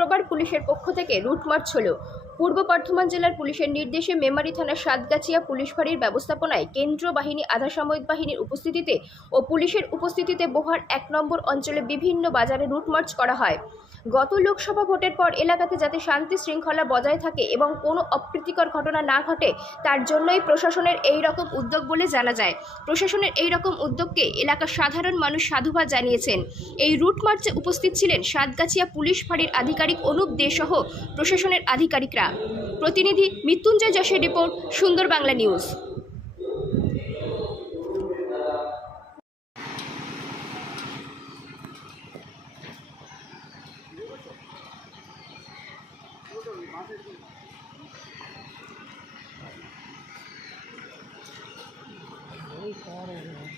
শুক্রবার পুলিশের পক্ষ থেকে রুট মার্চ হলো। পূর্ব বর্ধমান জেলার পুলিশের নির্দেশে মেমারি থানার সাতগাছিয়া পুলিশ ফাঁড়ির ব্যবস্থাপনায় কেন্দ্রীয় বাহিনী, আধা সামরিক বাহিনীর উপস্থিতিতে ও পুলিশের উপস্থিতিতে বোহার 1 নম্বর অঞ্চলে বিভিন্ন বাজারে রুট মার্চ করা হয়। গত লোকসভা ভোটের পর এলাকাতে যাতে শান্তি শৃঙ্খলা বজায় থাকে এবং কোনো অপ্রীতিকর ঘটনা না ঘটে, তার জন্যই প্রশাসনের এই রকম উদ্যোগ বলে জানা যায়। প্রশাসনের এই রকম উদ্যোগকে এলাকার সাধারণ মানুষ সাধুবাদ জানিয়েছেন। এই রুট মার্চে উপস্থিত ছিলেন সাতগাছিয়া পুলিশ ফাঁড়ির আধিকারিক অনুপ দে সহ প্রশাসনের আধিকারিকরা। প্রতিনিধি মৃত্যুঞ্জয় যশের রিপোর্ট, সুন্দর Bangla news. Very far away.